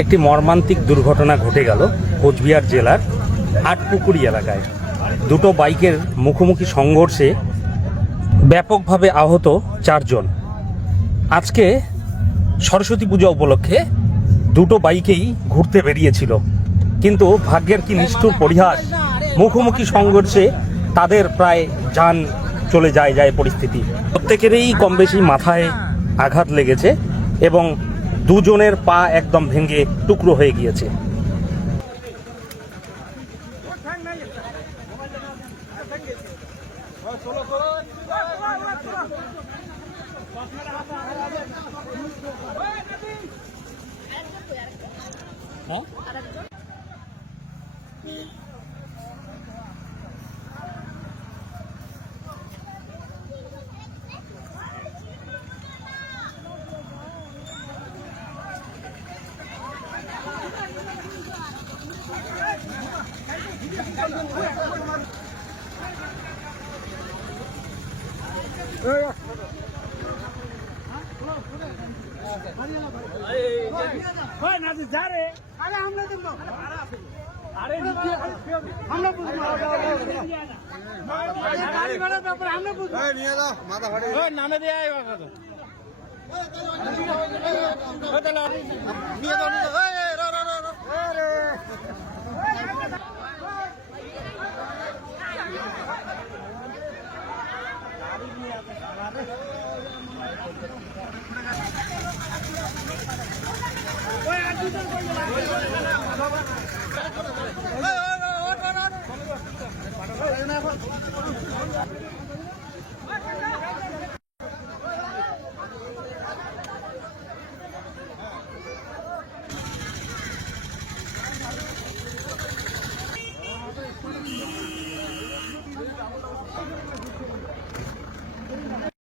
একটি মর্মান্তিক দুর্ঘটনা ঘটে গেল কোচবিহার জেলার আটপুকুরি এলাকায়। দুটো বাইকের মুখোমুখি সংঘর্ষে ব্যাপকভাবে আহত 4 জন। আজকে সরস্বতী পূজা উপলক্ষে দুটো বাইকেই ঘুরতে বেরিয়েছিল, কিন্তু ভাগ্যের কি নিষ্ঠুর পরিহাস, মুখোমুখি সংঘর্ষে তাদের প্রায় যান চলে যায় পরিস্থিতি। প্রত্যেকেরই কম বেশি মাথায় আঘাত লেগেছে এবং দুজনের পা একদম ভেঙে টুকরো হয়ে গিয়েছে।